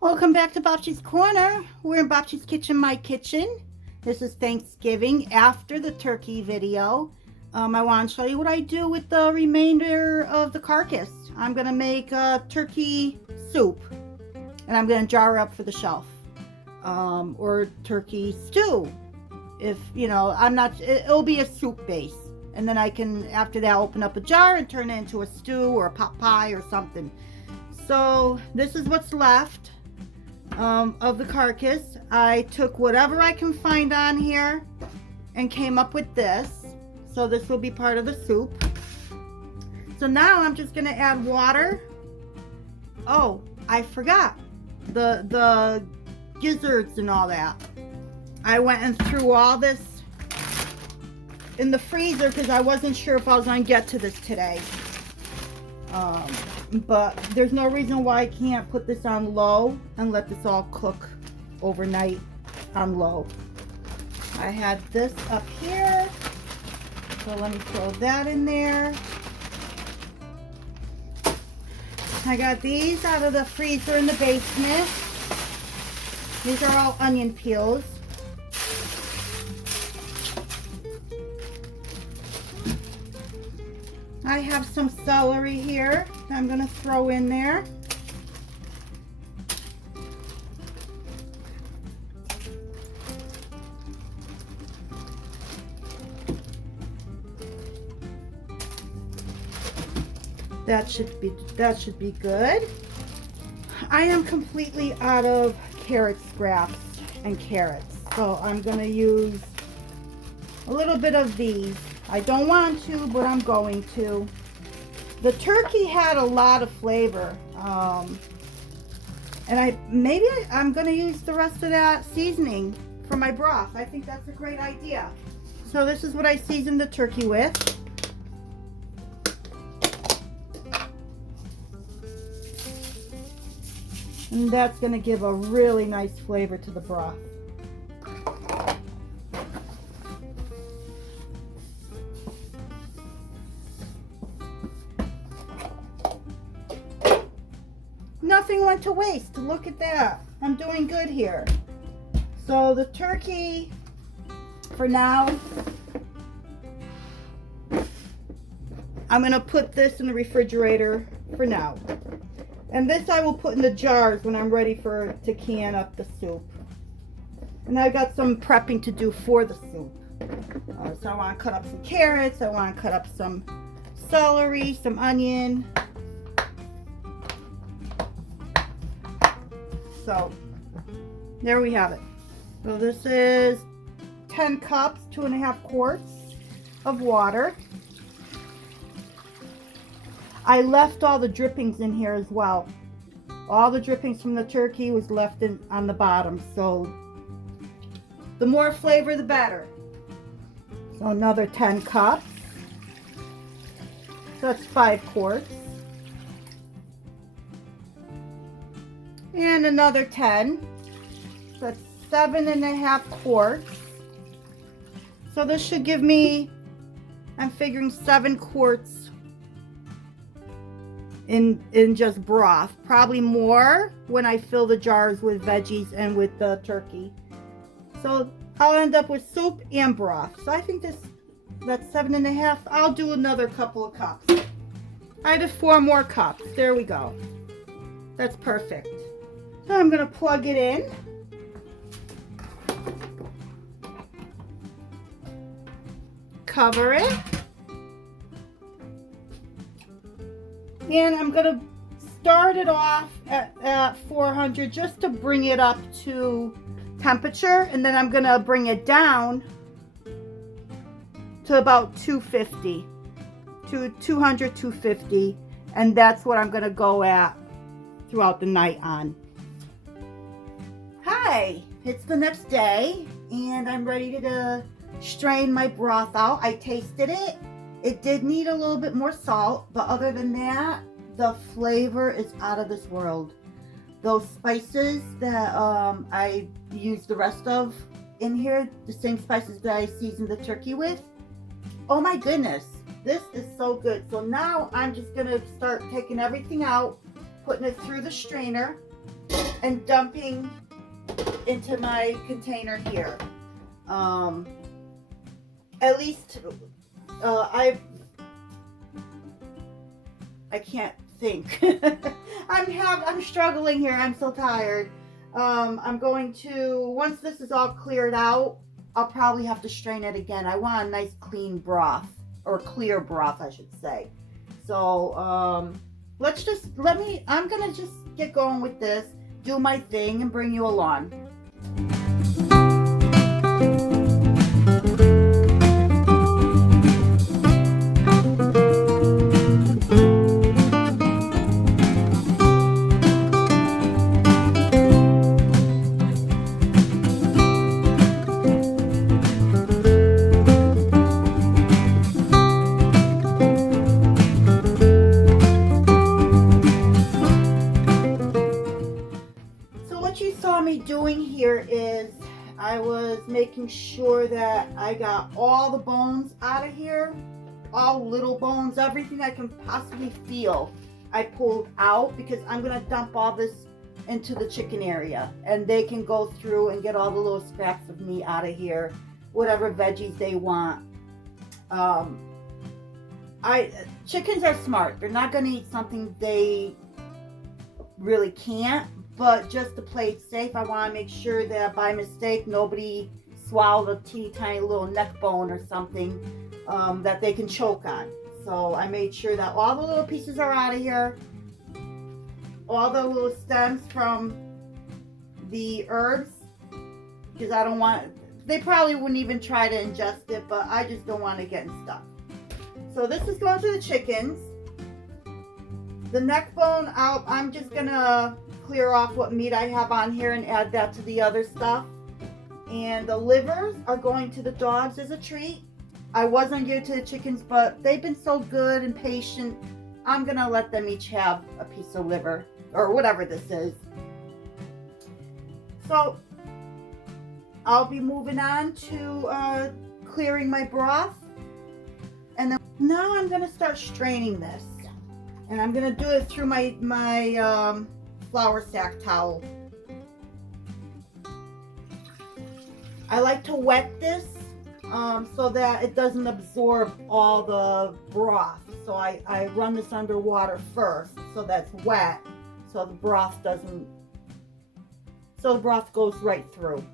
Welcome back to Bobchi's Corner. We're in Bobchi's Kitchen, my kitchen. This is Thanksgiving after the turkey video. I want to show you what I do with the remainder of the carcass. I'm going to make a turkey soup and I'm going to jar up for the shelf. Or turkey stew. If, it'll be a soup base. And then I can, after that, open up a jar and turn it into a stew or a pot pie or something. So this is what's left of the carcass. I took whatever I can find on here and came up with this. So this will be part of the soup. So now I'm just going to add water. Oh, I forgot the gizzards and all that. I went and threw all this in the freezer because I wasn't sure if I was going to get to this today. But there's no reason why I can't put this on low and let this all cook overnight on low. I had this up here, so let me throw that in there. I got these out of the freezer in the basement. These are all onion peels. I have some celery here that I'm going to throw in there. That should be good. I am completely out of carrot scraps and carrots, so I'm going to use a little bit of these. I don't want to, but I'm going to. The turkey had a lot of flavor, and I'm going to use the rest of that seasoning for my broth. I think that's a great idea. So this is what I seasoned the turkey with. And that's going to give a really nice flavor to the broth. Nothing went to waste. Look at that. I'm doing good here. So the turkey, for now, I'm going to put this in the refrigerator for now. And this I will put in the jars when I'm ready to can up the soup. And I got some prepping to do for the soup. So I want to cut up some carrots. I want to cut up some celery, some onion. So there we have it. So this is 10 cups, 2.5 quarts of water. I left all the drippings in here as well. All the drippings from the turkey was left on the bottom. So the more flavor, the better. So another 10 cups. So that's 5 quarts. And another 10. So that's 7.5 quarts. So this should give me, I'm figuring 7 quarts in just broth. Probably more when I fill the jars with veggies and with the turkey. So I'll end up with soup and broth. So I think that's 7.5. I'll do another couple of cups. I did 4 more cups. There we go. That's perfect. So I'm going to plug it in. Cover it. And I'm going to start it off at 400 just to bring it up to temperature. And then I'm going to bring it down to about 250. To 200, 250. And that's what I'm going to go at throughout the night on. Hi, it's the next day and I'm ready to strain my broth out. I tasted it. It did need a little bit more salt, but other than that, the flavor is out of this world. Those spices that I used the rest of in here, the same spices that I seasoned the turkey with. Oh my goodness, this is so good. So now I'm just gonna start taking everything out, putting it through the strainer. and dumping into my container here. At least I can't think. I'm struggling here. I'm so tired. I'm going to, once this is all cleared out, I'll probably have to strain it again. I want a nice clean broth, or clear broth, I should say. So, I'm gonna just get going with this, do my thing, and bring you along. Doing here is I was making sure that I got all the bones out of here, all little bones, everything I can possibly feel I pulled out, because I'm gonna dump all this into the chicken area and they can go through and get all the little scraps of meat out of here, whatever veggies they want. Chickens are smart. They're not gonna eat something they really can't. But just to play it safe, I want to make sure that by mistake nobody swallowed a teeny tiny little neck bone or something that they can choke on. So I made sure that all the little pieces are out of here. All the little stems from the herbs, because I don't want, they probably wouldn't even try to ingest it, but I just don't want it getting stuck. So this is going to the chickens. The neck bone, I'm just gonna clear off what meat I have on here and add that to the other stuff. And the livers are going to the dogs as a treat. I was gonna give it to the chickens, but they've been so good and patient. I'm gonna let them each have a piece of liver or whatever this is. So I'll be moving on to clearing my broth. And then now I'm gonna start straining this. And I'm gonna do it through my flour sack towel. I like to wet this so that it doesn't absorb all the broth. So I run this under water first so that's wet, so the broth goes right through.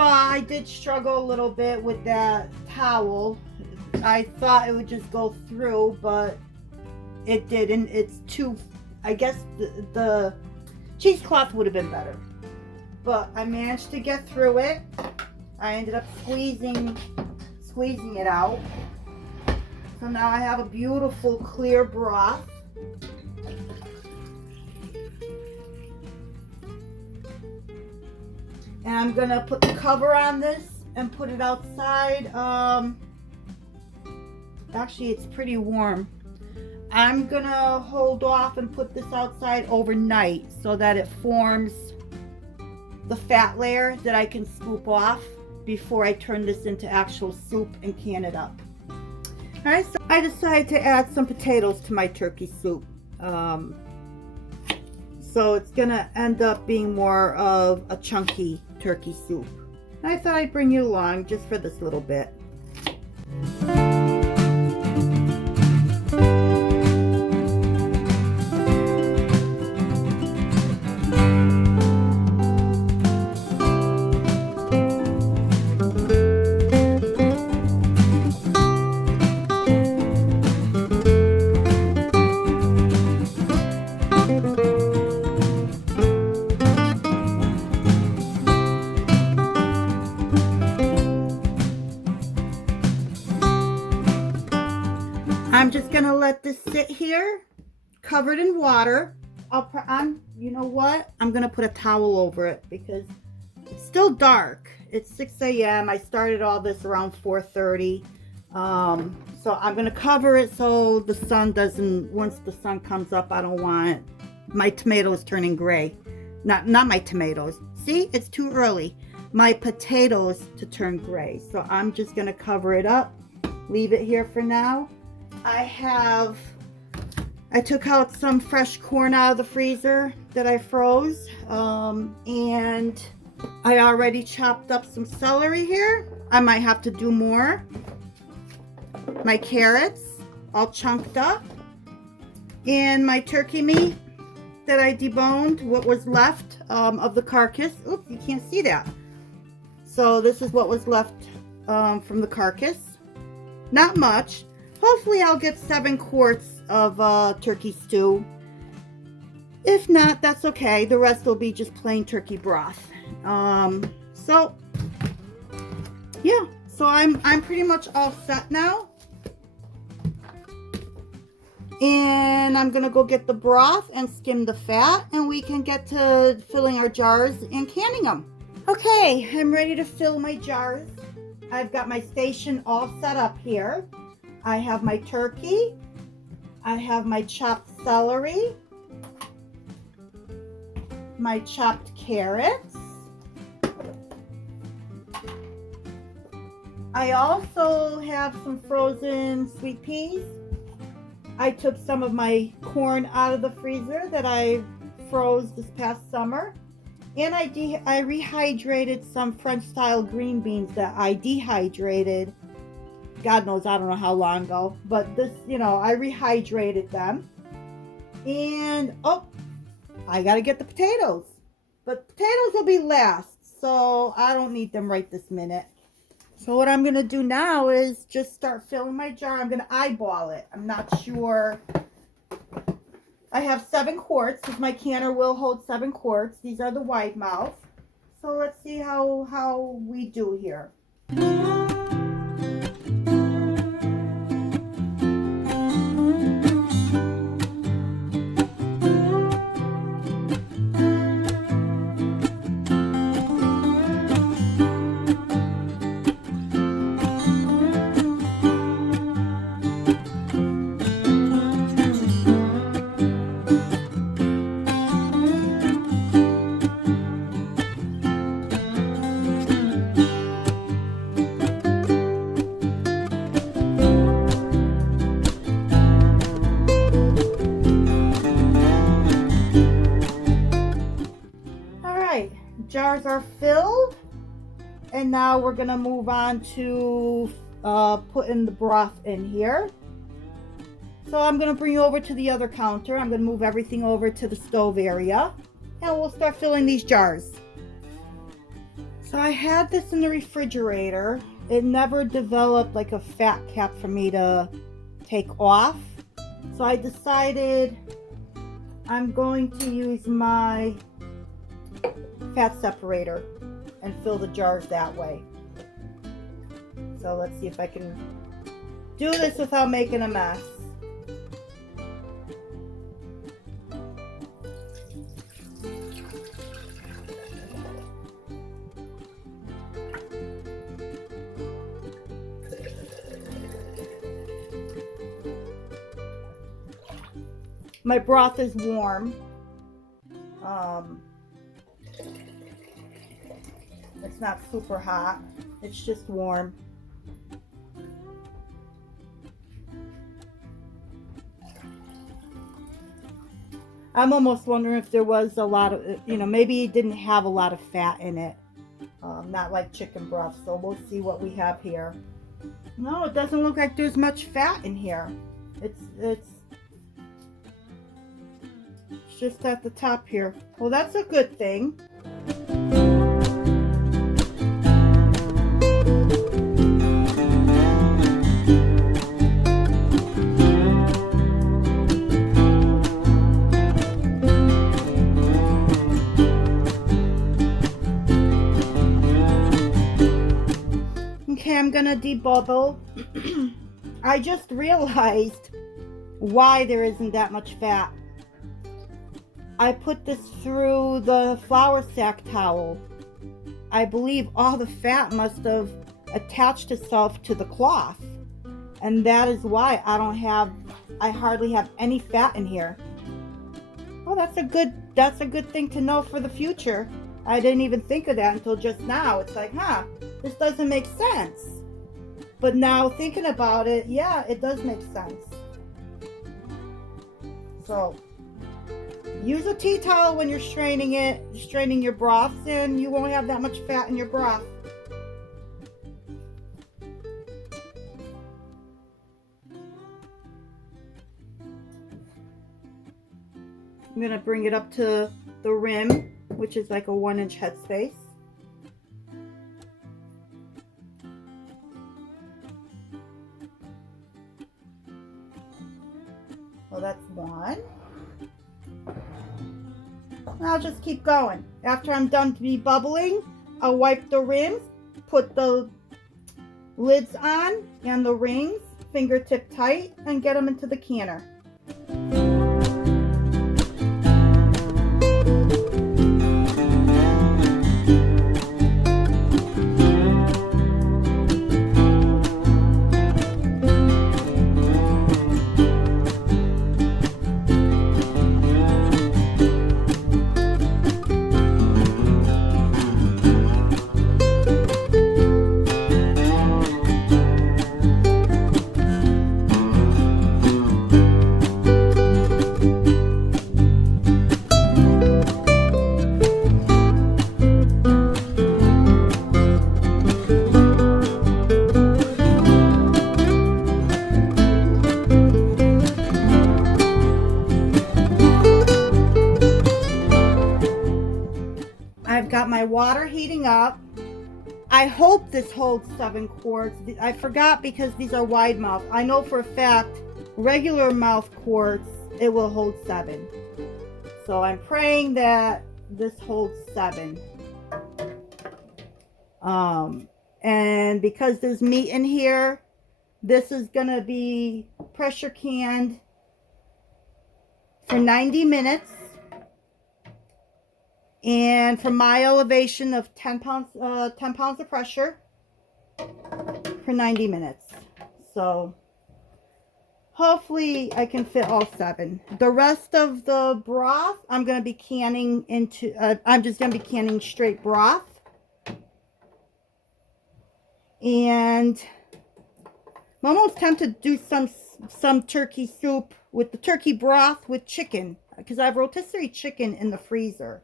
I did struggle a little bit with that towel. I thought it would just go through, but it didn't. It's too, I guess the cheesecloth would have been better, but I managed to get through it. I ended up squeezing it out. So now I have a beautiful clear broth. And I'm gonna put the cover on this and put it outside. Actually, it's pretty warm. I'm gonna hold off and put this outside overnight so that it forms the fat layer that I can scoop off before I turn this into actual soup and can it up. All right, so I decided to add some potatoes to my turkey soup. So it's gonna end up being more of a chunky turkey soup. I thought I'd bring you along just for this little bit. I'm just gonna let this sit here, covered in water. You know what? I'm gonna put a towel over it because it's still dark. It's 6 a.m. I started all this around 4:30. So I'm gonna cover it so the sun doesn't, once the sun comes up, I don't want my tomatoes turning gray. Not my tomatoes. See, it's too early. My potatoes to turn gray. So I'm just gonna cover it up, leave it here for now. I took out some fresh corn out of the freezer that I froze, and I already chopped up some celery here. I might have to do more. My carrots all chunked up, and my turkey meat that I deboned, what was left of the carcass. Oops, you can't see that. So this is what was left from the carcass. Not much. Hopefully I'll get 7 quarts of turkey stew. If not, that's okay. The rest will be just plain turkey broth. So yeah, so I'm pretty much all set now. And I'm gonna go get the broth and skim the fat, and we can get to filling our jars and canning them. Okay, I'm ready to fill my jars. I've got my station all set up here. I have my turkey. I have my chopped celery, my chopped carrots. I also have some frozen sweet peas. I took some of my corn out of the freezer that I froze this past summer. And I rehydrated some French style green beans that I dehydrated. God knows, I don't know how long ago. But this, I rehydrated them. And, I got to get the potatoes. But potatoes will be last. So I don't need them right this minute. So what I'm going to do now is just start filling my jar. I'm going to eyeball it. I'm not sure. I have 7 quarts, because my canner will hold 7 quarts. These are the wide mouth. So let's see how we do here. Jars are filled, and now we're gonna move on to putting the broth in here. So I'm gonna bring you over to the other counter. I'm gonna move everything over to the stove area, and we'll start filling these jars. So I had this in the refrigerator. It never developed like a fat cap for me to take off, so I decided I'm going to use my fat separator and fill the jars that way. So let's see if I can do this without making a mess. My broth is warm. It's not super hot. It's just warm. I'm almost wondering if there was a lot of, maybe it didn't have a lot of fat in it. Not like chicken broth. So we'll see what we have here. No, it doesn't look like there's much fat in here. It's just at the top here. Well, that's a good thing. Okay, I'm gonna debubble. I just realized why there isn't that much fat. I put this through the flour sack towel. I believe all the fat must have attached itself to the cloth, and that is why I hardly have any fat in here. Well, that's a good thing to know for the future. I didn't even think of that until just now. It's like, this doesn't make sense. But now thinking about it, yeah, it does make sense. So use a tea towel when you're straining your broths, and you won't have that much fat in your broth. I'm gonna bring it up to the rim, which is like a 1-inch headspace. Well, that's one. And I'll just keep going. After I'm done bubbling, I'll wipe the rims, put the lids on and the rings, fingertip tight, and get them into the canner. I've got my water heating up. I hope this holds 7 quarts. I forgot because these are wide mouth. I know for a fact regular mouth quarts, it will hold 7. So I'm praying that this holds 7. And because there's meat in here, this is gonna be pressure canned for 90 minutes. And from my elevation of 10 pounds of pressure for 90 minutes. So hopefully I can fit all 7. The rest of the broth, I'm going to be canning into, I'm just going to be canning straight broth. And I'm almost tempted to do some turkey soup with the turkey broth with chicken, because I have rotisserie chicken in the freezer.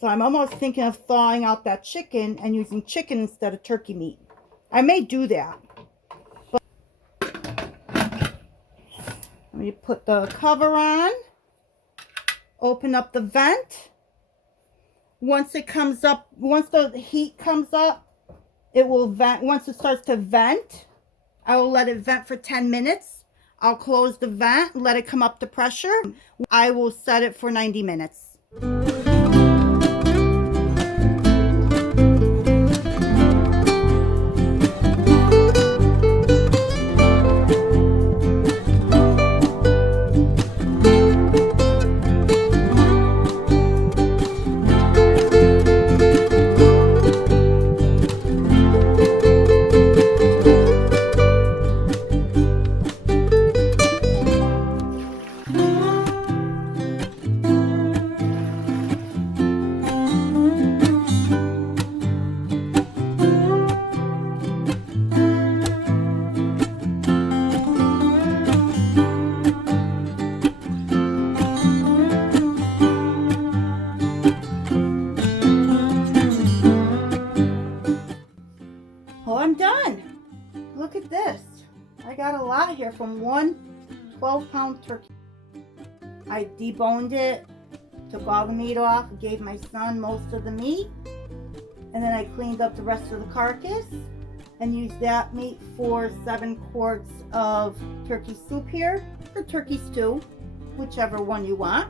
So I'm almost thinking of thawing out that chicken and using chicken instead of turkey meat. I may do that. But let me put the cover on. Open up the vent. Once it comes up, once the heat comes up, it will vent. Once it starts to vent, I will let it vent for 10 minutes. I'll close the vent, let it come up to pressure. I will set it for 90 minutes. Well, I'm done. Look at this. I got a lot here from one 12-pound turkey. I deboned it, took all the meat off, gave my son most of the meat, and then I cleaned up the rest of the carcass and used that meat for 7 quarts of turkey soup here, or turkey stew, whichever one you want.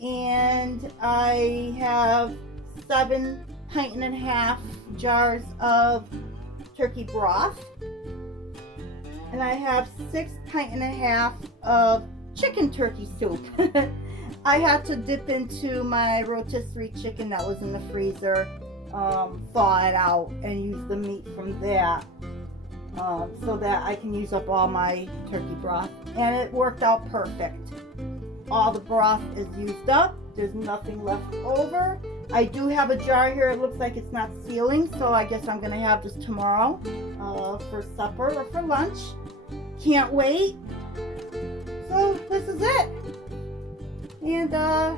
And I have 7 1.5 jars of turkey broth. And I have 6.5 pints of chicken turkey soup. I had to dip into my rotisserie chicken that was in the freezer, thaw it out, and use the meat from that, so that I can use up all my turkey broth. And it worked out perfect. All the broth is used up. There's nothing left over. I do have a jar here. It looks like it's not sealing, so I guess I'm gonna have this tomorrow for supper or for lunch. Can't wait. So this is it. And I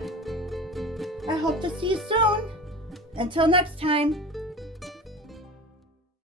hope to see you soon. Until next time.